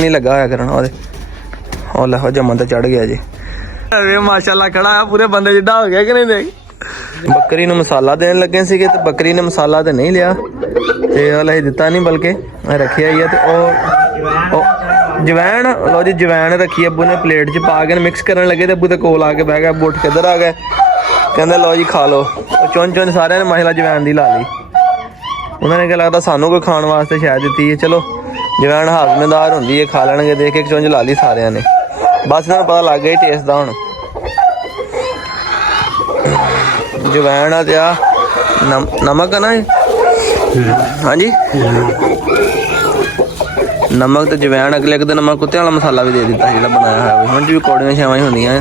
नहीं लगा होया करना और लो जमन तो चढ़ गया जी। अरे माशाल्लाह खड़ा है पूरे बंदे जिड्डा हो गया कि नहीं देख। बकरी ने मसाला देने लगे सी तो बकरी ने मसाला तो नहीं लिया ते वाला दिता नहीं बल्कि रखिया ही है। तो जवैन लो जी जवैन रखी अबू ने प्लेट च पा के मिक्स करन लगे तो अबू तो कोल आके बह गया। अबू उठ के इधर आ गए कहते लो जी खा लो। चुन चुन सारे ने महिला जवैन की ला ली। उन्होंने क्या लगता सानू कोई खाने वास्ते शायद दी है। चलो जवैन हाजमेदार होंगी है खा लेंगे। देख एक चुंझ ला ली सारे ने बस इन्होंने पता लग गया टेस्ट का। हुण जवैन आ नमक है ना हाँ जी नमक तो जवैन अगले एक दिन नमक कुत्ते वाला मसाला भी दे दिता जो बनाया है। हम भी कौड़ियां छावां ही होंदियां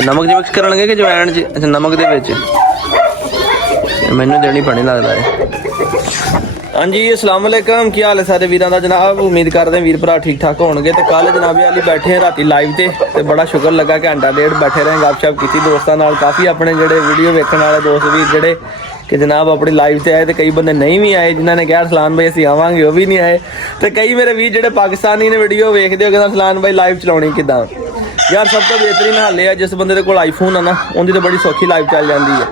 नमक च मिक्स कर लगे कि जवैन च अच्छा नमक दे विच मैनू देनी पड़ी लगता है। हाँ जी अस्सलाम वालेकुम की हाल है सारे वीरां दा जनाब। उम्मीद करते हैं वीर भरा ठीक ठाक होणगे। तो कल जनाब वाली बैठे हैं राती लाइव ते बड़ा शुक्र लगा घंटा डेढ़ बैठे रहे गपशप की दोस्तों नाल। काफ़ी अपने जोड़े वीडियो वेखण वाले दोस्त भी जोड़े कि जनाब अपनी लाइव से आए तो कई बंदे नहीं भी आए जिन्होंने कहा सलान भाई असीं आवांगे वो भी नहीं आए। तो कई मेरे वीर जोड़े पाकिस्तानी ने वीडियो वेखते हो कहना सलान भाई लाइव चलानी किदां यार। सब तो बेहतरीन हाल है जिस बंदे कोल आईफोन है ना उनकी तो बड़ी सौखी लाइव चल जाती है।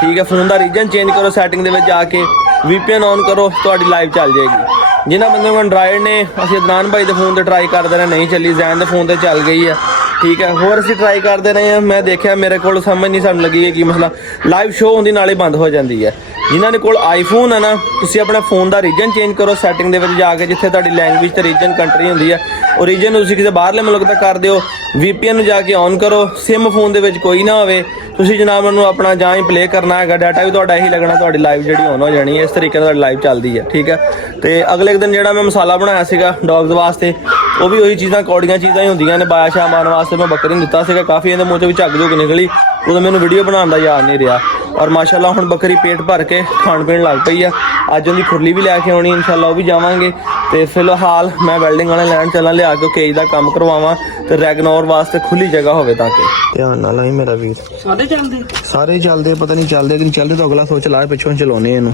ठीक है फोन का रीजन चेंज करो सैटिंग के जाके VPN ऑन करो तो लाइव चल जाएगी। जिन्होंने बंदे को एंड्राइड ने असं अदनान भाई के फोन से ट्राई करते रहे नहीं चली जैन के फोन से चल गई है। ठीक है होर असीं ट्राई करते रहे हैं। मैं देखा मेरे को समझ नहीं सानूं लगी है कि मसला लाइव शो होंदी नाले बंद हो जाती है। जिन्होंने कोल आईफोन है ना तुसीं अपने फोन का रीजन चेंज करो सैटिंग के जाके जिथे तुहाडी लैंग्वेज तो रीजन कंट्री होंदी है और रीजन तुसीं किसी बाहरले मुल्क तक कर दिओ। VPN जाके ऑन करो सिम फोन दे विच कोई ना होवे तुसीं जनाब उन्होंने अपना जां ही प्ले करना है डाटा भी तुहाडा ही लगना तुहाडी लाइव जिहड़ी ऑन हो जानी है। इस तरीके नाल लाइव चलदी है। ठीक है तो अगले दिन जिहड़ा मैं मसाला बनाया सीगा डॉग्स वास्ते वो भी वही चीज़ां कौड़ियां चीज़ां ही होंदियां ने। बाया शाह मारन वास्ते मैं बकरी नूं दित्ता सीगा काफ़ी इहदे मूँह चों भी झग झुग निकली उदों मैनूं वीडियो बनाउण दा याद नहीं रहा। और माशाल्लाह हुण बकरी पेट भर के खाण पीण लग पई आ। अज उहदी खुरली भी लैके आउणी इंशाल्लाह वो भी जावांगे। तो फिलहाल मैं वैल्डिंग वाले लैंड चलां लिया के केज का काम करवावां तो रैगनोर वास्ते खुली जगह होवे ताकि ध्यान नाल ही मेरा वीर सारे चलते पता नहीं चलते कि नहीं चलते तो अगला सोच ला पिछों चलाने इनू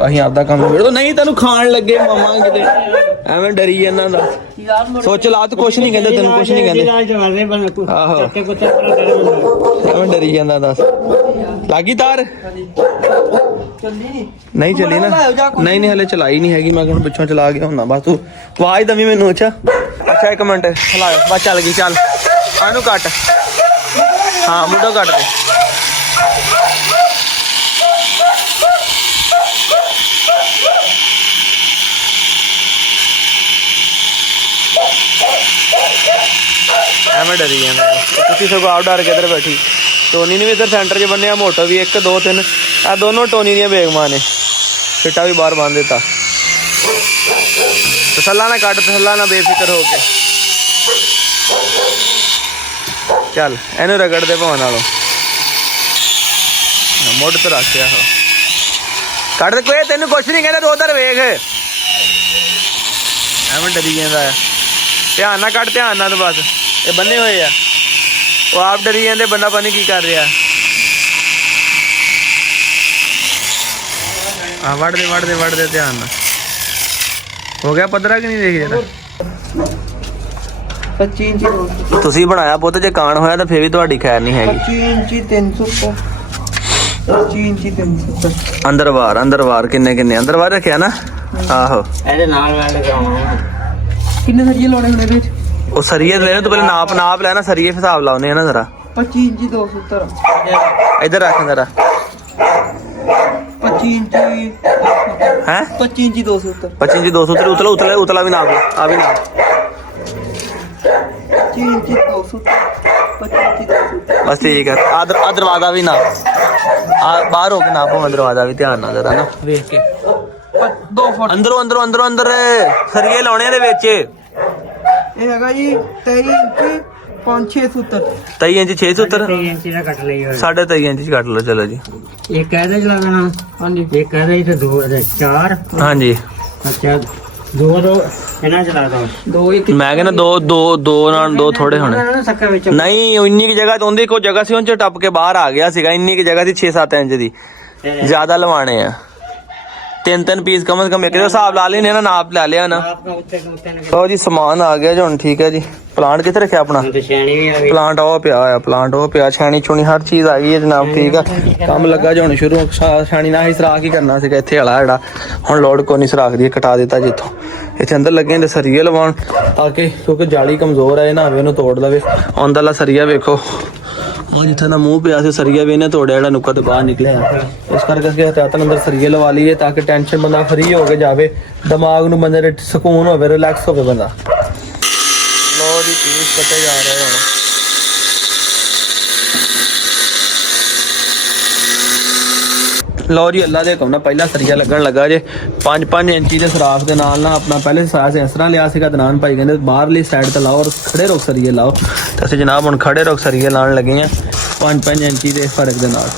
असीं आपदा काम तो नहीं तेनू खाण लगे मामा किते एवें डरी जाना दा सोच ला तो कुछ नहीं कहंदे तेनू कुछ नहीं कहंदे आहो एवें डरी जांदा दस लागी तार नहीं चली ना नहीं हले चलाई नहीं हैगी। मैं कहूँ पिछों चला गया हुंदा बस तू आवाज दवी मैनू। अच्छा एक मिनट हलाओ बस चल गई चल आनू कट हाँ मुंडो कट दे। एवें डरी जाना तुसीं सगों आप डर के इधर बैठी। टोनी ने भी इधर सेंटर च बन्निया मोटो भी 1 2 3 आ दोनों टोनी दियां बेगमां ने फिटा भी बाहर बांध देता। तसल्ला ना कट तसल्ला ना बेफिक्र हो के चल इनू रगड़ दे भाव नालों मुड़ तो रखिया हो कट दे कोई तेन कुछ नहीं कहते तू उधर वेख एवें डरी जाता है। ध्यान ना कट ध्यान ना बस ये बन्ने हुए आ वो आप डरी जाते बंदा पता नहीं की कर रहा। हाँ वड़ दे ध्यान ना हो गया पदरा कि नहीं देख जरा 25 इंची तुसीं बनाया पुत जे कान होया तो फिर भी तुहाडी खैर नहीं हैगी। 25 इंची 370 25 इंची 370 अंदर बार किन्ने अंदर बार रखिया ना आहो ਇਹਦੇ ਨਾਲ ਵੈਲਡ ਕਰਾਉਣਾ ਕਿੰਨੇ ਸਰੀਏ ਲਾਉਣੇ ਹੁਣੇ ਵਿੱਚ ਉਹ ਸਰੀਏ ਲੈਣੇ ਤੋਂ ਪਹਿਲੇ ਨਾਪ ਲੈਣਾ ਸਰੀਏ ਹਿਸਾਬ ਲਾਉਨੇ ਆ ਨਾ ਜ਼ਰਾ 25 ਇੰਚੀ 270 इधर रख जरा 25 इंची है 25 इंची 270 25 इंची 200 उतला भी नाप आ भी नाप 25 इंची 270 25 इंची 270 बस ठीक है। आ दरवाजा भी नाप बाहर होके नापो मैं दरवाजा भी ध्यान ना जरा ना देख के 2 फुट अंदर सरिये लाने दे विच ਇਹ ਹੈਗਾ ਜੀ 23 ਇੰਚੀ 570 23 इंच 670 23 ਇੰਚੀ ਦਾ ਕੱਟ ਲਈ 23.5 इंच ਕੱਟ ਲਓ ਚਲੋ ਜੀ। ਇੱਕ ਇਹਦਾ ਚਲਾ ਦੇਣਾ ਹਾਂਜੀ ਇੱਕ ਇਹਦਾ ਹੀ ਤੇ 2 4 ਹਾਂਜੀ ਅੱਛਾ 2 ਇਹਨਾਂ ਚਲਾ ਦੋ 2 ਇੱਕ ਮੈਂ ਕਹਿੰਦਾ ਦੋ ਨਾਲ ਦੋ ਥੋੜੇ ਹੋਣੇ ਸੱਕਾ ਵਿੱਚ ਨਹੀਂ ਇੰਨੀ ਕੀ ਜਗ੍ਹਾ ਤੋਂ ਉਹਦੀ ਕੋਈ ਜਗ੍ਹਾ ਸੀ ਉਹ ਚ ਟੱਪ ਕੇ ਬਾਹਰ ਆ ਗਿਆ ਸੀਗਾ। ਇੰਨੀ ਕੀ ਜਗ੍ਹਾ ਸੀ 6-7 ਇੰਚ ਦੀ ਜ਼ਿਆਦਾ ਲਵਾਣੇ ਆ 3 ਪੀਸ ਕਮ ਸੇ ਕਮ ਇੱਕ ਦੇ ਹਿਸਾਬ ਲਾ ਲੈਨੇ ਨਾ, ਨਾਪ ਲੈ ਲਿਆ ਨਾ। ਲਓ ਜੀ ਸਮਾਨ ਆ ਗਿਆ ਜੀ ਹੁਣ, ਠੀਕ ਹੈ ਜੀ। ਪਲਾਂਟ ਕਿੱਥੇ ਰੱਖਿਆ ਆਪਣਾ? ਪਲਾਂਟ ਉਹ ਪਿਆ ਹੋਇਆ, ਪਲਾਂਟ ਉਹ ਪਿਆ, ਛਾਣੀ ਛੁਣੀ ਹਰ ਚੀਜ਼ ਆ ਗਈ ਹੈ ਜਨਾਬ, ਠੀਕ ਆ। ਕੰਮ ਲੱਗਾ ਜੀ ਹੁਣ ਸ਼ੁਰੂ। ਛਾਣੀ ਨਾਲ ਹੀ ਸਰਾਖ ਹੀ ਕਰਨਾ ਸੀਗਾ ਇੱਥੇ ਵਾਲਾ ਜਿਹੜਾ, ਹੁਣ ਲੋਡ ਕੋਈ ਨਹੀਂ ਸਰਾਖ ਦੀ, ਕਟਾ ਦਿੱਤਾ ਜਿੱਥੋਂ। ਇੱਥੇ ਅੰਦਰ ਲੱਗੇ ਨੇ ਸਰੀਏ ਲਵਾਉਣ ਤਾਂ ਕਿ, ਕਿਉਂਕਿ ਜਾਲੀ ਕਮਜ਼ੋਰ ਹੈ ਨਾ, ਹੋਵੇ ਉਹਨੂੰ ਤੋੜ ਲਵੇ। ਆਉਂਦਾ ਸਰੀਆ ਵੇਖੋ, ਉਹ ਜਿੱਥੇ ਦਾ ਮੂੰਹ ਪਿਆ ਸੀ ਸਰੀਆ ਵੀ ਇਹਨੇ ਤੋੜਿਆ, ਜਿਹੜਾ ਨੁੱਕਰ ਤੋਂ ਬਾਹਰ ਨਿਕਲਿਆ। ਇਸ ਕਰਕੇ ਅਸੀਂ ਹਥਿਆਰਾਂ ਅੰਦਰ ਸਰੀਏ ਲਵਾ ਲਈਏ ਤਾਂ ਕਿ ਟੈਨਸ਼ਨ ਬੰਦਾ ਫਰੀ ਹੋ ਕੇ ਜਾਵੇ, ਦਿਮਾਗ ਨੂੰ ਬੰਦੇ ਦੇ ਸਕੂਨ ਹੋਵੇ, ਰਿਲੈਕਸ ਹੋਵੇ ਬੰਦਾ। ਲੋ ਜੀ ਪੀਸ ਕੱਟੇ ਜਾ ਰਹੇ ਹੁਣ। ਲਓ ਜੀ ਅੱਲਾ ਦੇ ਹੁਕਮ ਨਾਲ ਪਹਿਲਾ ਸਰੀਆ ਲੱਗਣ ਲੱਗਾ ਜੇ 5-5 ਇੰਚੀ ਦੇ ਸਰਾਖ ਦੇ ਨਾਲ ਨਾ। ਆਪਣਾ ਪਹਿਲੇ ਸਾਇਜ਼ ਇਸ ਤਰ੍ਹਾਂ ਲਿਆ ਸੀਗਾ, ਦਨਾਨ ਭਾਈ ਕਹਿੰਦੇ ਬਾਹਰਲੀ ਸਾਈਡ ਤੇ ਲਾਓ ਔਰ ਖੜੇ ਰੁਕ ਸਰੀਏ ਲਾਓ, ਤੇ ਅਸੀਂ ਜਨਾਬ ਹੁਣ ਖੜੇ ਰੁਕ ਸਰੀਏ ਲਾਉਣ ਲੱਗੇ ਆ 5-5 ਇੰਚੀ ਦੇ ਫਰਕ ਦੇ ਨਾਲ।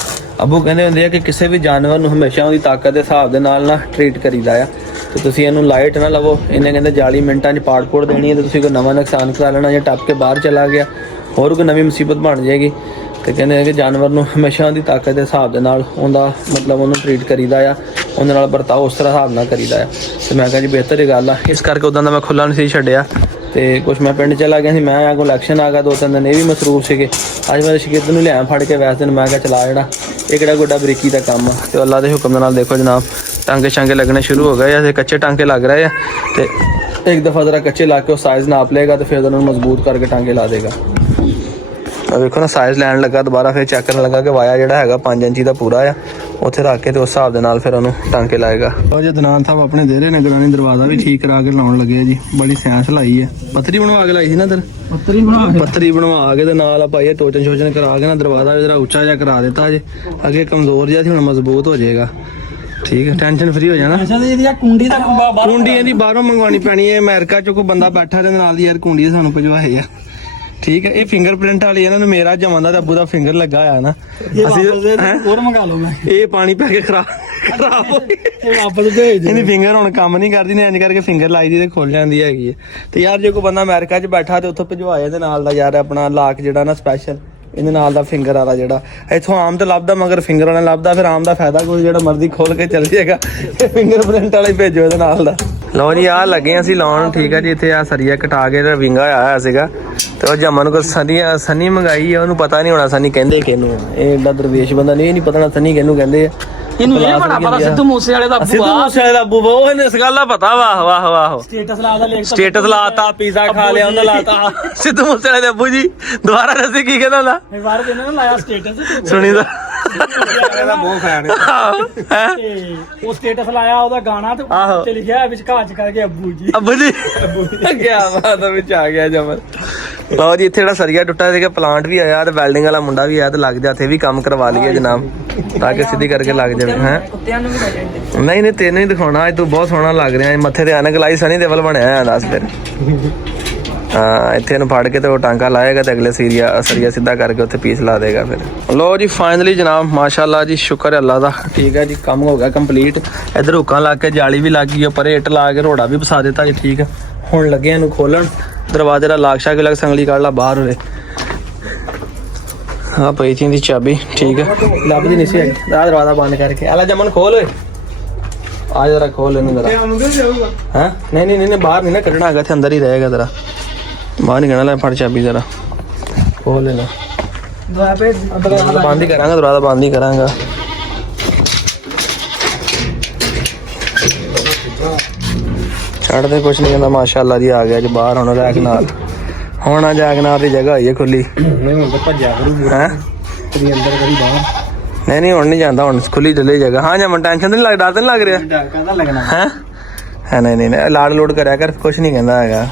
ਅੱਬੂ ਕਹਿੰਦੇ ਹੁੰਦੇ ਆ ਕਿ ਕਿਸੇ ਵੀ ਜਾਨਵਰ ਨੂੰ ਹਮੇਸ਼ਾ ਉਹਦੀ ਤਾਕਤ ਦੇ ਹਿਸਾਬ ਦੇ ਨਾਲ ਨਾ ਟਰੀਟ ਕਰੀਦਾ ਆ, ਤੇ ਤੁਸੀਂ ਇਹਨੂੰ ਲਾਈਟ ਨਾ ਲਵੋ। ਇਹਨੇ ਕਹਿੰਦੇ 40 ਮਿੰਟਾਂ 'ਚ ਪਾੜ ਦੇਣੀ ਹੈ, ਤੇ ਤੁਸੀਂ ਕੋਈ ਨਵਾਂ ਨੁਕਸਾਨ ਕਰਾ ਲੈਣਾ ਜਾਂ ਟੱਪ ਕੇ ਬਾਹਰ ਚਲਾ ਗਿਆ, ਹੋਰ ਕੋਈ ਨਵੀਂ ਮੁਸੀਬਤ ਬਣ ਜਾਏਗੀ। ਤੇ ਕਹਿੰਦੇ ਕਿ ਜਾਨਵਰ ਨੂੰ ਹਮੇਸ਼ਾ ਉਹਦੀ ਤਾਕਤ ਦੇ ਹਿਸਾਬ ਦੇ ਨਾਲ ਉਹਦਾ ਮਤਲਬ ਉਹਨੂੰ ਟਰੀਟ ਕਰੀਦਾ ਆ, ਉਹਦੇ ਨਾਲ ਵਰਤਾਓ ਉਸ ਤਰ੍ਹਾਂ ਹਿਸਾਬ ਨਾਲ ਕਰੀਦਾ ਆ। ਤੇ ਮੈਂ ਕਿਹਾ ਜੀ ਬਿਹਤਰ ਹੀ ਗੱਲ ਆ, ਇਸ ਕਰਕੇ ਉਦਾਂ ਦਾ ਮੈਂ ਖੁੱਲ੍ਹਾ ਨਹੀਂ ਸੀ ਛੱਡਿਆ। ਤੇ ਕੁਛ ਮੈਂ ਪਿੰਡ ਚਲਾ ਗਿਆ ਸੀ, ਮੈਂ ਆ ਕੋਈ ਇਲੈਕਸ਼ਨ ਆ ਗਿਆ 2-3 ਦਿਨ, ਇਹ ਵੀ ਮਸਰੂਫ ਸੀਗੇ। ਅੱਜ ਮੈਂ ਸ਼ਗਿਰਦ ਨੂੰ ਲਿਆ ਫੜ ਕੇ, ਵੈਸੇ ਦਿਨ ਮੈਂ ਕਿਹਾ ਚਲਾ ਜਿਹੜਾ ਇਹ ਕਿਹੜਾ ਗੋਡਾ ਬਰੀਕੀ ਦਾ ਕੰਮ ਆ। ਤੇ ਅੱਲਾ ਦੇ ਹੁਕਮ ਦੇ ਨਾਲ ਦੇਖੋ ਜਨਾਬ ਟਾਂਕੇ ਛਾਂਕੇ ਲੱਗਣੇ ਸ਼ੁਰੂ ਹੋ ਗਏ ਆ, ਤੇ ਕੱਚੇ ਟਾਂਕੇ ਲੱਗ ਰਹੇ ਆ। ਤੇ ਇੱਕ ਦਫਾ ਜ਼ਰਾ ਕੱਚੇ ਲਾ ਕੇ ਉਹ ਸਾਈਜ਼ ਨਾਪ ਲਏਗਾ, ਤੇ ਫਿਰ ਉਹਨਾਂ ਨੂੰ ਮਜ਼ਬੂਤ ਕਰਕੇ ਟਾਂਕੇ ਲਾ ਦੇਗਾ। ਵੇਖੋ ਨਾ ਸਾਈਜ਼ ਲੈਣ ਲੱਗਾ, ਦੁਬਾਰਾ ਫਿਰ ਚੈੱਕ ਕਰਨ ਲੱਗਾ ਕਿ ਵਾਇਆ ਜਿਹੜਾ ਹੈਗਾ 5 ਇੰਚੀ ਦਾ ਪੂਰਾ ਆ, ਉੱਥੇ ਰੱਖ ਕੇ ਤੇ ਉਸ ਹਿਸਾਬ ਦੇ ਨਾਲ ਫਿਰ ਉਹਨੂੰ ਟਾਂਕੇ ਲਾਏਗਾ। ਉਹ ਜੇ ਦਨਾਨ ਸਾਹਿਬ ਆਪਣੇ ਦੇ ਰਹੇ ਨਿਗਰਾਨੀ, ਦਰਵਾਜ਼ਾ ਵੀ ਠੀਕ ਕਰਾ ਕੇ ਲਾਉਣ ਲੱਗੇ ਜੀ। ਬੜੀ ਸਾਇੰਸ ਲਾਈ ਹੈ, ਪੱਥਰੀ ਬਣਵਾ ਕੇ ਲਾਈ ਸੀ ਨਾ ਦਰ, ਪੱਥਰੀ ਬਣਵਾ ਕੇ ਤੇ ਨਾਲ ਭਾਈ ਇਹ ਟੋਚਨ ਕਰਾ ਕੇ ਨਾ ਦਰਵਾਜ਼ਾ ਵੀ ਜਰਾ ਉੱਚਾ ਜਿਹਾ ਕਰਾ ਦਿੱਤਾ ਜੇ। ਅੱਗੇ ਕਮਜ਼ੋਰ ਜਿਹਾ ਸੀ, ਹੁਣ ਮਜ਼ਬੂਤ ਹੋ ਜਾਏਗਾ। ਠੀਕ ਹੈ, ਟੈਨਸ਼ਨ ਫਰੀ ਹੋ ਜਾਣਾ। ਕੁੰਡੀ ਇਹਦੀ ਬਾਹਰੋਂ ਮੰਗਵਾਉਣੀ ਪੈਣੀ ਹੈ, ਅਮਰੀਕਾ ਚੋਂ ਕੋਈ ਬੰਦਾ ਬੈਠਾ ਦੇ ਨਾਲ ਦੀ ਯਾਰ ਕੁੰਡੀ ਸਾਨੂੰ ਭਜਵਾਏ ਆ। ਠੀਕ ਹੈ, ਇਹ ਫਿੰਗਰਪ੍ਰਿੰਟ ਵਾਲੀ ਇਹਨਾਂ ਨੂੰ ਮੇਰਾ ਜਮਾਂ ਦਾ ਅੱਬੂ ਦਾ ਫਿੰਗਰ ਲੱਗਾ ਹੋਇਆ ਨਾ, ਅਸੀਂ ਹੋਰ ਮੰਗਾ ਲਓ। ਮੈਂ ਇਹ ਪਾਣੀ ਪੈ ਕੇ ਖਰਾਬ ਹੋ ਗਈ, ਵਾਪਸ ਭੇਜ ਦੇ। ਇਹਦੀ ਫਿੰਗਰ ਹੁਣ ਕੰਮ ਨਹੀਂ ਕਰਦੀ ਨੇ, ਇੰਜ ਕਰਕੇ ਫਿੰਗਰ ਲਾਈ ਦੀ ਤੇ ਖੁੱਲ ਜਾਂਦੀ ਹੈਗੀ ਹੈ। ਤੇ ਯਾਰ ਜੇ ਕੋਈ ਬੰਦਾ ਅਮਰੀਕਾ 'ਚ ਬੈਠਾ ਤੇ ਉੱਥੋਂ ਭਜਵਾਏ ਦੇ ਨਾਲ ਦਾ ਯਾਰ ਆਪਣਾ ਲਾਕ ਜਿਹੜਾ ਨਾ ਸਪੈਸ਼ਲ, ਇਹਦੇ ਨਾਲ ਦਾ ਫਿੰਗਰ ਵਾਲਾ ਜਿਹੜਾ ਇੱਥੋਂ ਆਮ ਤੇ ਲੱਭਦਾ, ਮਗਰ ਫਿੰਗਰ ਵਾਲਾ ਲੱਭਦਾ। ਫਿਰ ਆਮ ਦਾ ਫਾਇਦਾ ਕੋਈ, ਜਿਹੜਾ ਮਰਜ਼ੀ ਖੋਲ ਕੇ ਚੱਲ ਜਾਏਗਾ। ਫਿੰਗਰਪ੍ਰਿੰਟ ਵਾਲੇ ਭੇਜੋ ਇਹਦੇ ਨਾਲ ਦਾ। ਲਓ ਜੀ ਆਹ ਲੱਗੇ ਅਸੀਂ ਲਾਉਣ, ਠੀਕ ਹੈ ਜੀ। ਇੱਥੇ ਆ ਸਰੀਆ ਕਟਾ ਕੇ ਤੇ ਵਿੰਗਾ ਆਇਆ ਸੀਗਾ, ਤੇ ਉਹ ਜਮਨ ਕੋ ਸਨੀ ਮੰਗਾਈ ਆ, ਉਹਨੂੰ ਪਤਾ ਨਹੀਂ ਹੋਣਾ ਸਨੀ ਕਹਿੰਦੇ ਕਿਹਨੂੰ। ਇਹ ਏਡਾ ਦਰਵੇਸ਼ ਬੰਦਾ ਨਹੀਂ, ਇਹ ਨਹੀਂ ਪਤਾ ਨਾ ਸਨੀ ਕਿਹਨੂੰ ਕਹਿੰਦੇ ਆ। ਇਹਨੂੰ ਇਹ ਬੜਾ ਪਤਾ ਸਿੱਧੂ ਮੂਸੇ ਵਾਲੇ ਦਾ ਅੱਬੂ, ਸਿੱਧੂ ਮੂਸੇ ਵਾਲੇ ਦਾ ਅੱਬੂ, ਉਹ ਇਹਨੂੰ ਇਸ ਗੱਲ ਦਾ ਪਤਾ। ਵਾਹ ਵਾਹ ਵਾਹ, ਸਟੇਟਸ ਲਾਤਾ, ਪੀਜ਼ਾ ਖਾ ਲਿਆ ਉਹਨੇ, ਲਾਤਾ ਸਿੱਧੂ ਮੂਸੇ ਵਾਲੇ ਦੇ ਅੱਬੂ ਜੀ। ਦੁਬਾਰਾ ਦੱਸੀ ਕੀ ਕਹਿੰਦਾ ਹੁੰਦਾ, ਦੁਬਾਰਾ ਤੇ ਇਹਨਾਂ ਨੇ ਲਾਇਆ ਸਟੇਟਸ, ਸੁਣੀ ਦਾ ਬਹੁਤ ਫੈਨ ਹੈ। ਉਹ ਸਟੇਟਸ ਲਾਇਆ ਉਹਦਾ ਗਾਣਾ, ਤੇ ਲਿਖਿਆ ਵਿੱਚ ਘਾਚ ਕਰਕੇ ਅੱਬੂ ਜੀ, ਅੱਬੂ ਜੀ ਕਿਆ ਬਾਤ ਹੈ, ਵਿੱਚ ਆ ਗਿਆ ਜਮਨ। ਲਓ ਜੀ ਇੱਥੇ ਜਿਹੜਾ ਸਰੀਆ ਟੁੱਟਾ ਸੀਗਾ, ਪਲਾਂਟ ਵੀ ਆਇਆ ਤੇ ਵੈਲਡਿੰਗ ਵਾਲਾ ਮੁੰਡਾ ਵੀ ਆਇਆ, ਤੇ ਲੱਗ ਜਾ ਇੱਥੇ ਵੀ ਕੰਮ ਕਰਵਾ ਲਈਏ ਜਨਾਬ, ਤਾਂ ਕਿ ਸਿੱਧੀ ਕਰਕੇ ਲੱਗ ਜਾਵੇ। ਹੈ ਨਹੀਂ ਨਹੀਂ, ਤੈਨੂੰ ਹੀ ਦਿਖਾਉਣਾ, ਅੱਜ ਤੂੰ ਬਹੁਤ ਸੋਹਣਾ ਲੱਗ ਰਿਹਾ। ਮੱਥੇ ਤੇ ਐਨਕ ਲਾਈ, ਸਨੀ ਦੇਵਲ ਬਣਿਆ ਦੱਸ ਫਿਰ। ਹਾਂ ਇੱਥੇ ਇਹਨੂੰ ਫੜ ਕੇ ਤੇ ਉਹ ਟਾਂਕਾ ਲਾਏਗਾ, ਤੇ ਅਗਲੇ ਸਰੀਆ ਸਿੱਧਾ ਕਰਕੇ ਉੱਥੇ ਪੀਸ ਲਾ ਦੇਗਾ ਫਿਰ। ਲੋ ਜੀ ਫਾਈਨਲੀ ਜਨਾਬ ਮਾਸ਼ਾਅੱਲਾ ਜੀ, ਸ਼ੁਕਰ ਹੈ ਅੱਲਾ ਦਾ, ਠੀਕ ਹੈ ਜੀ, ਕੰਮ ਹੋ ਗਿਆ ਕੰਪਲੀਟ। ਇੱਧਰ ਹੁੱਕਾਂ ਲਾ ਕੇ ਜਾਲੀ ਵੀ ਲੱਗ ਗਈ, ਪਰੇ ਇੱਟ ਲਾ ਕੇ ਰੋੜਾ ਵੀ ਫਸਾ ਦਿੱਤਾ ਜੀ। ਠੀਕ ਹੈ, ਹੁਣ ਲੱਗੇ ਇਹਨੂੰ ਖੋਲਣ, ਦਰਵਾਜ਼ੇ ਦਾ ਲਾਗ ਸ਼ਾਗ ਲੱਗ, ਸੰਗਲੀ ਕੱਢ ਲਾ ਬਾਹਰ ਹੋਵੇ। ਹਾਂ ਪਈ ਸੀ ਦੀ ਚਾਬੀ, ਠੀਕ ਹੈ, ਲੱਭਦੀ ਨਹੀਂ ਸੀ। ਦਰਵਾਜ਼ਾ ਬੰਦ ਕਰਕੇ ਆਲਾ ਜਮਨ ਖੋਲ ਓਏ, ਆ ਜਰਾ ਖੋਲ ਇਹਨੂੰ ਜਰਾ। ਹਾਂ ਨਹੀਂ ਨਹੀਂ ਨਹੀਂ, ਬਾਹਰ ਨਹੀਂ ਨਾ ਕੱਢਣਾ ਹੈਗਾ, ਇੱਥੇ ਅੰਦਰ ਹੀ ਰਹੇਗਾ ਜਰਾ, ਬਾਹਰ ਨਹੀਂ ਕੱਢਣਾ। ਲੈ ਫੜ ਚਾਬੀ ਜਰਾ, ਖੋਲ ਲੈ। ਬੰਦ ਹੀ ਕਰਾਂਗਾ, ਦਰਵਾਜ਼ਾ ਬੰਦ ਹੀ ਕਰਾਂਗਾ। ਛੱਡ ਦੇ, ਕੁਛ ਨਹੀਂ ਕਹਿੰਦਾ। ਮਾਸ਼ਾਅੱਲਾ ਜੀ ਆ ਗਿਆ ਜੀ ਬਾਹਰ, ਹੁਣ ਰੈਕ ਨਾਲ, ਹੁਣ ਆ ਜੈਗਨਾਰ ਦੀ ਜਗ੍ਹਾ ਹੋਈ ਹੈ ਖੁੱਲੀ। ਨਹੀਂ ਹੁਣ ਨਹੀਂ ਜਾਂਦਾ, ਹੁਣ ਖੁੱਲੀ ਡੁੱਲੀ ਜਗ੍ਹਾ। ਹਾਂ ਜਮਨ ਟੈਨਸ਼ਨ ਨਹੀਂ ਲੱਗਦਾ, ਡਰ ਤਾਂ ਨਹੀਂ ਲੱਗ ਰਿਹਾ ਹੈ? ਨਹੀਂ ਨਹੀਂ, ਲਾੜ ਲੋਡ ਕਰਿਆ ਕਰ, ਕੁਛ ਨਹੀਂ ਕਹਿੰਦਾ ਹੈਗਾ।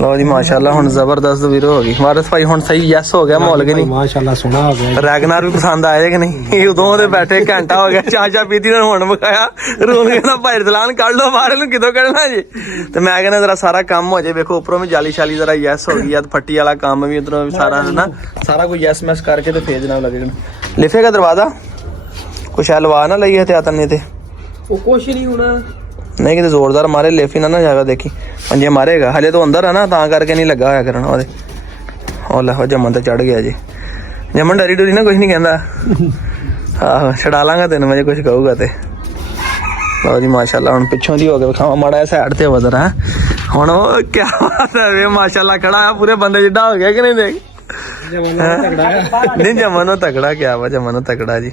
ਲਓ ਜੀ ਮਾਸ਼ਾਅੱਲਾ ਹੁਣ ਜ਼ਬਰਦਸਤ ਵੀਰੋ ਹੋ ਗਈ ਵਾਰਿਸ ਭਾਈ, ਹੁਣ ਸਹੀ ਯੈਸ ਹੋ ਗਿਆ ਮਾਹੌਲ ਕਿ ਨਹੀਂ? ਮਾਸ਼ਾਅੱਲਾ ਸੋਹਣਾ ਹੋ ਗਿਆ। ਰੈਗਨਾਰ ਵੀ ਪਸੰਦ ਆਇਆ ਕਿ ਨਹੀਂ? ਉਦੋਂ ਦੇ ਬੈਠੇ ਘੰਟਾ ਹੋ ਗਿਆ, ਚਾਚਾ ਪੀਤੀ ਨੇ ਹੁਣ ਵਿਖਾਇਆ, ਰੂਮ ਕਹਿੰਦਾ ਭਾਈ ਰਤਲਾਨ ਕੱਢ ਲਓ ਬਾਹਰ, ਨੂੰ ਕਿਦੋਂ ਕੱਢਣਾ ਜੀ? ਤੇ ਮੈਂ ਕਹਿੰਦਾ ਜਰਾ ਸਾਰਾ ਕੰਮ ਹੋ ਜਾਏ। ਵੇਖੋ ਉੱਪਰੋਂ ਵੀ ਜਾਲੀ ਸ਼ਾਲੀ ਜਰਾ ਯੈਸ ਹੋ ਗਈ, ਫੱਟੀ ਵਾਲਾ ਕੰਮ ਵੀ ਉਧਰੋਂ ਸਾਰਾ ਨਾ, ਸਾਰਾ ਕੁਝ ਯੈਸ ਮੈਸ ਕਰਕੇ ਤੇ ਫੇਰ ਜਨਾਬ ਲੱਗੇਗਾ। ਲਿਖੇਗਾ ਦਰਵਾਜ਼ਾ, ਕੁਛ ਲਵਾ ਨਾ ਲਈ ਹਥਿਆਤਨ ਨੇ ਤੇ ਉਹ ਕੁਛ ਨਹੀਂ ਹੋਣਾ। ਨਹੀਂ ਕਿਤੇ ਜ਼ੋਰਦਾਰ ਮਾਰੇ, ਲਿਫ ਹੀ ਨਾ ਜਾਵੇ, ਦੇਖੀ ਪੰਜੇ ਮਾਰੇਗਾ। ਹਲੇ ਤੋਂ ਅੰਦਰ ਹੈ ਨਾ, ਤਾਂ ਕਰਕੇ ਨਹੀਂ ਲੱਗਾ ਹੋਇਆ ਕਰਨ ਉਹਦੇ। ਉਹ ਲੈ ਜਮਨ ਤੇ ਚੜ ਗਿਆ ਜੀ। ਜਮਨ ਡਰੀ ਡੁਰੀ ਨਾ ਕੁਛ ਨਹੀਂ ਕਹਿੰਦਾ। ਆਹੋ ਛਡਾ ਲਾਂਗਾ ਤੈਨੂੰ, ਮੈਂ ਕੁਛ ਕਹੂਗਾ ਤੇ। ਲਓ ਜੀ ਮਾਸ਼ਾਅੱਲਾ ਹੁਣ ਪਿੱਛੋਂ ਦੀ ਹੋ ਕੇ ਵਿਖਾਵਾਂ ਮਾੜਾ ਸਾਈਡ ਤੇ ਵਦਰ ਹੈ ਹੁਣ ਉਹ ਕੀ ਬਾਤ ਹੈ ਵੇ ਮਾਸ਼ਾਅੱਲਾ ਖੜਾ ਆ ਪੂਰੇ ਬੰਦੇ ਜਿੱਡਾ ਹੋ ਗਿਆ ਕਿ ਨਹੀਂ ਦੇਖ ਨਹੀਂ ਜਮਨੋਂ ਤਕੜਾ ਕਿਆ ਵਾ ਜਮਨੋਂ ਤਕੜਾ ਜੀ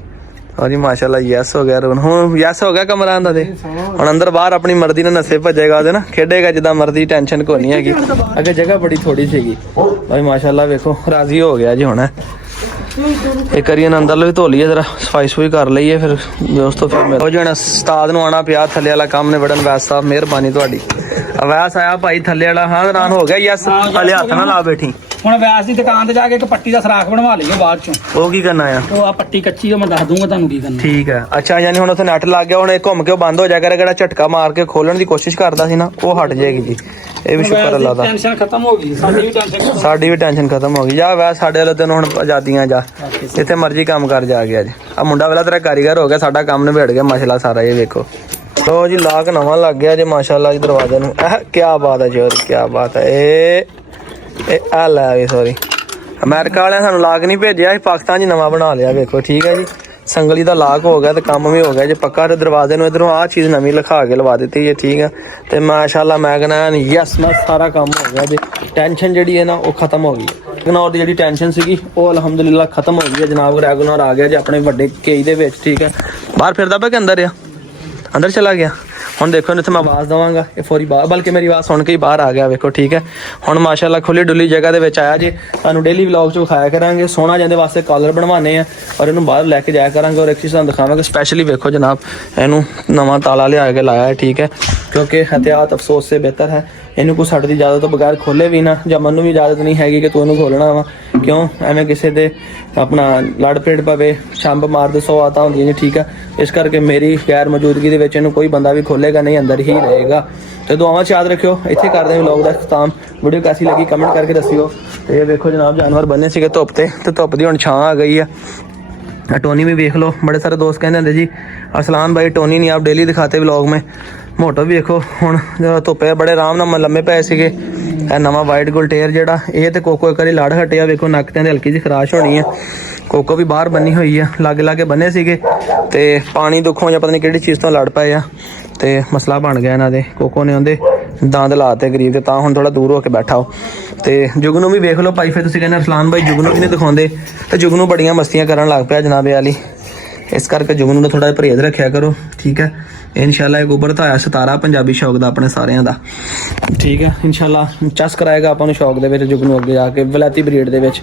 और जी माशाल्लाह यस हो गया ਹੁਣ ਯਸ ਹੋ ਗਿਆ ਕਮਰਾ ਆਂਦਾ ਤੇ ਹੁਣ ਅੰਦਰ ਬਾਹਰ ਆਪਣੀ ਮਰਜ਼ੀ ਨਾਲ ਨਸੇ ਭੱਜੇਗਾ ਉਹਦੇ ਨਾ ਖੇਡੇਗਾ ਜਿੱਦਾਂ ਮਰਜ਼ੀ ਟੈਨਸ਼ਨ ਕੋਈ ਨਹੀਂ ਹੈਗੀ ਅੱਗੇ ਜਗ੍ਹਾ ਬੜੀ ਥੋੜੀ ਸੀਗੀ ਭਾਈ ਮਾਸ਼ਾਅੱਲਾ ਵੇਖੋ ਰਾਜ਼ੀ ਹੋ ਗਿਆ ਜੀ ਹੁਣ ਇਹ ਕਰੀਏ ਅੰਦਰ ਵੀ ਧੋ ਲਈਏ ਜਰਾ ਸਫਾਈ ਸੁਈ ਕਰ ਲਈਏ ਫਿਰ ਦੋਸਤੋ ਫਿਰ ਉਹ ਜਿਹੜਾ ਉਸਤਾਦ ਨੂੰ ਆਣਾ ਪਿਆ ਥੱਲੇ ਵਾਲਾ ਕੰਮ ਨੇ ਵੜਨ ਵੈਸ ਸਾਹਿਬ ਮਿਹਰਬਾਨੀ ਤੁਹਾਡੀ ਅਵੈਸ ਆਇਆ ਭਾਈ ਥੱਲੇ ਵਾਲਾ ਹਾਂ ਐਲਾਨ ਹੋ ਗਿਆ ਯਸ ਹਲੇ ਹੱਥ ਨਾ ਲਾ ਬੈਠੀ ਹੁਣ ਵੈਸ ਦੀ ਦੁਕਾਨ ਤੇ ਜਾ ਕੇ ਇੱਕ ਪੱਟੀ ਦਾ ਸਰਾਖ ਬਣਵਾ ਲਈਏ ਬਾਅਦ ਚੋਂ ਉਹ ਕੀ ਕਰਨਾ ਆ ਉਹ ਆ ਪੱਟੀ ਕੱਚੀ ਉਹ ਮੈਂ ਦੱਸ ਦੂੰਗਾ ਤੁਹਾਨੂੰ ਕੀ ਕਰਨਾ ਠੀਕ ਹੈ ਅੱਛਾ ਯਾਨੀ ਹੁਣ ਉੱਥੇ ਨੱਟ ਲੱਗ ਗਿਆ ਹੁਣ ਇਹ ਘੁੰਮ ਕੇ ਉਹ ਬੰਦ ਹੋ ਜਾ ਕਰ ਜਿਹੜਾ ਝਟਕਾ ਮਾਰ ਕੇ ਖੋਲਣ ਦੀ ਕੋਸ਼ਿਸ਼ ਕਰਦਾ ਸੀ ਨਾ ਉਹ ਹਟ ਜਾਏਗੀ ਜੀ ਇਹ ਵੀ ਸ਼ੁਕਰ ਅੱਲਾਹ ਦਾ ਟੈਨਸ਼ਨ ਖਤਮ ਹੋ ਗਈ ਸਾਡੀ ਵੀ ਟੈਨਸ਼ਨ ਖਤਮ ਹੋ ਗਈ ਜਾ ਵੈ ਸਾਡੇ ਵਾਲੇ ਦਿਨ ਹੁਣ ਆਜ਼ਾਦੀਆਂ ਜਾ ਜਿੱਥੇ ਮਰਜ਼ੀ ਕੰਮ ਕਰ ਜਾ ਗਿਆ ਜੀ ਆ ਮੁੰਡਾ ਵਾਲਾ ਤੇਰਾ ਕਾਰੀਗਰ ਹੋ ਗਿਆ ਸਾਡਾ ਕੰਮ ਨਿਬੜ ਗਿਆ ਮਸਲਾ ਸਾਰਾ ਇਹ ਵੇਖੋ ਲੋ ਜੀ ਲਾਕ ਨਵਾਂ ਲੱਗ ਗਿਆ ਜੀ ਮਾਸ਼ਾਅੱਲਾ ਜੀ ਦਰਵਾਜ਼ੇ ਨੂੰ ਇਹ ਕੀ ਬਾਤ ਹੈ ਜੋਰ ਕੀ ਬਾਤ ਹੈ ਇਹ ਆ ਲੈ ਸੌਰੀ ਅਮਰੀਕਾ ਵਾਲਿਆਂ ਸਾਨੂੰ ਲਾਕ ਨਹੀਂ ਭੇਜਿਆ ਅਸੀਂ ਪਾਕਿਸਤਾਨ 'ਚ ਨਵਾਂ ਬਣਾ ਲਿਆ ਵੇਖੋ ਠੀਕ ਹੈ ਜੀ ਸੰਗਲੀ ਦਾ ਲਾਕ ਹੋ ਗਿਆ ਤੇ ਕੰਮ ਵੀ ਹੋ ਗਿਆ ਜੇ ਪੱਕਾ ਤੇ ਦਰਵਾਜ਼ੇ ਨੂੰ ਇਧਰੋਂ ਆਹ ਚੀਜ਼ ਨਵੀਂ ਲਿਖਾ ਕੇ ਲਵਾ ਦਿੱਤੀ ਜੇ ਠੀਕ ਹੈ ਤੇ ਮਾਸ਼ਾਅੱਲਾ ਮੈਂ ਕਹਿੰਦਾ ਯਸ ਨਾ ਸਾਰਾ ਕੰਮ ਹੋ ਗਿਆ ਜੇ ਟੈਨਸ਼ਨ ਜਿਹੜੀ ਹੈ ਨਾ ਉਹ ਖਤਮ ਹੋ ਗਈ ਰੈਗਨੌਰ ਦੀ ਜਿਹੜੀ ਟੈਨਸ਼ਨ ਸੀਗੀ ਉਹ ਅਲਹਮਦੁਲਿਲਾ ਖਤਮ ਹੋ ਗਈ ਹੈ ਜਨਾਬ ਰੈਗਨੌਰ ਆ ਗਿਆ ਜੇ ਆਪਣੇ ਵੱਡੇ ਕੇਜ ਦੇ ਵਿੱਚ ਠੀਕ ਹੈ ਬਾਹਰ ਫਿਰਦਾ ਪਿਆ ਕਿ ਅੰਦਰ ਆ ਅੰਦਰ ਚਲਾ ਗਿਆ ਹੁਣ ਦੇਖੋ ਇੱਥੇ ਮੈਂ ਆਵਾਜ਼ ਦਵਾਂਗਾ ਇਹ ਫੌਰੀ ਬਾਹਰ ਬਲਕਿ ਮੇਰੀ ਆਵਾਜ਼ ਸੁਣ ਕੇ ਹੀ ਬਾਹਰ ਆ ਗਿਆ ਵੇਖੋ ਠੀਕ ਹੈ ਹੁਣ ਮਾਸ਼ਾਅੱਲਾ ਖੁੱਲੀ ਡੁੱਲੀ ਜਗ੍ਹਾ ਦੇ ਵਿੱਚ ਆਇਆ ਜੇ ਤੁਹਾਨੂੰ ਡੇਲੀ ਵਲੌਗ 'ਚ ਵਿਖਾਇਆ ਕਰਾਂਗੇ ਸੋਹਣਾ ਜਾਂਦੇ ਵਾਸਤੇ ਕਾਲਰ ਬਣਵਾਉਣੇ ਆ ਔਰ ਇਹਨੂੰ ਬਾਹਰ ਲੈ ਕੇ ਜਾਇਆ ਕਰਾਂਗੇ ਔਰ ਇੱਕ ਚੀਜ਼ ਤੁਹਾਨੂੰ ਦਿਖਾਵਾਂਗੇ ਸਪੈਸ਼ਲੀ ਵੇਖੋ ਜਨਾਬ ਇਹਨੂੰ ਨਵਾਂ ਤਾਲਾ ਲਿਆ ਕੇ ਲਾਇਆ ਹੈ ਠੀਕ ਹੈ ਕਿਉਂਕਿ ਹਥਿਆਤ ਅਫਸੋਸ ਸੇ ਬਿਹਤਰ ਹੈ ਇਹਨੂੰ ਕੋਈ ਸਾਡੇ ਦੀ ਇਜਾਜ਼ਤ ਤੋਂ ਬਗੈਰ ਖੋਲੇ ਵੀ ਨਾ ਜਾਂ ਮੈਨੂੰ ਵੀ ਇਜਾਜ਼ਤ ਨਹੀਂ ਹੈਗੀ ਕਿ ਤੂੰ ਇਹਨੂੰ ਖੋਲਣਾ ਵਾ ਕਿਉਂ ਐਵੇਂ ਕਿਸੇ ਦੇ ਆਪਣਾ ਲੜ ਪੇੜ ਪਵੇ ਛੰਬ ਮਾਰ ਦੇ 100 ਆਤਾ ਹੁੰਦੀਆਂ ਜੀ ਠੀਕ ਆ ਇਸ ਕਰਕੇ ਮੇਰੀ ਗੈਰ ਮੌਜੂਦਗੀ ਦੇ ਵਿੱਚ ਇਹਨੂੰ ਕੋਈ ਬੰਦਾ ਵੀ ਖੋਲੇਗਾ ਨਹੀਂ ਅੰਦਰ ਹੀ ਰਹੇਗਾ ਤੇ ਦੁਆਵਾਂ 'ਚ ਯਾਦ ਰੱਖਿਓ ਇੱਥੇ ਕਰਦੇ ਹਾਂ ਵਲੌਗ ਦਾ ਇਖਤਾਮ ਵੀਡੀਓ ਕੈਸੀ ਲੱਗੀ ਕਮੈਂਟ ਕਰਕੇ ਦੱਸਿਓ ਤੇ ਇਹ ਵੇਖੋ ਜਨਾਬ ਜਾਨਵਰ ਬੰਨੇ ਸੀਗੇ ਧੁੱਪ ਤੇ ਧੁੱਪ ਦੀ ਹੁਣ ਛਾਂ ਆ ਗਈ ਆ टोनी भी देख लो बड़े सारे दोस्त कहते हैं जी असलान भाई टोनी नहीं आप डेली दिखाते व्लॉग में मोटो भी देखो हुण धुप्पे बड़े आराम नाल लम्मे पए सीगे नवा वाइट गुलटेर जिहड़ा ये तो कोको एक बारी लड़ हटिया वेखो नक ते हल्की जी खराश होनी है कोको भी बाहर बनी हुई है लागे लागे बने सीगे ते पानी दुखों या पता नहीं किहड़ी चीज़ तो लड़ पाए आ ते मसला बन गया इन्हां दे कोको ने उहदे दंद लाते गरीब ते तां हुण थोड़ा दूर होके बैठा हो ते जुगनू भी वेख लो भाई फिर तुसीं कहंदे अरसलान भाई जुगनू भी नहीं दिखाउंदे ते जुगनू बड़ियां मस्तियां करन लग पिया जनाबे वाली इस करके जुगनू ने थोड़ा परहेज रखा करो ठीक है इंशाल्लाह एक उभरता आया सितारा पंजाबी शौक का अपने सारिਆਂ ਦਾ ठीक है इंशाल्लाह चस कराएगा ਆਪਾਂ ਨੂੰ शौक ਦੇ ਵਿੱਚ जुगनू ਅੱਗੇ ਜਾ ਕੇ ਵਲੈਤੀ ਬਰੀਡ ਦੇ ਵਿੱਚ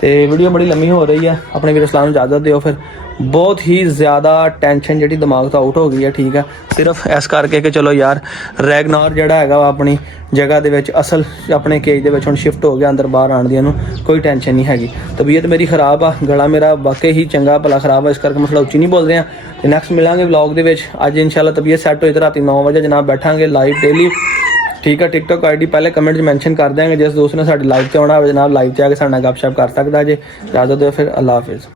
ਤੇ ਵੀਡੀਓ ਬੜੀ ਲੰਮੀ ਹੋ ਰਹੀ ਹੈ ਆਪਣੇ ਵੀਰ ਅਰਸਲਾਨ ਨੂੰ ਇਜਾਜ਼ਤ ਦਿਓ ਫਿਰ बहुत ही ज़्यादा टेंशन जी दिमाग तो आउट हो गई है ठीक है सिर्फ इस करके कि चलो यार रैगनॉर जोड़ा है अपनी जगह दे विच असल अपने केज दे विच हुण शिफ्ट हो गया अंदर बाहर आने दी कोई टेंशन नहीं हैगी तबीयत मेरी खराब आ गला मेरा वाकई ही चंगा भला खराब है इस करके मैं थोड़ा उच्ची नहीं बोल रहा तो नैक्सट मिलांगे व्लॉग दे विच अज इंशाल्लाह तबीयत सैट होई तो रात 9 बजे जनाब बैठांगे लाइव डेली ठीक है टिकटॉक आईडी पहले कमेंट मैंशन कर देंगे जिस दोस्त ने साडी लाइव ते आना हो जनाब लाइव ते आके साडे नाल गपशप कर सकदा जे इजाजत दो फिर अल्लाह हाफिज़।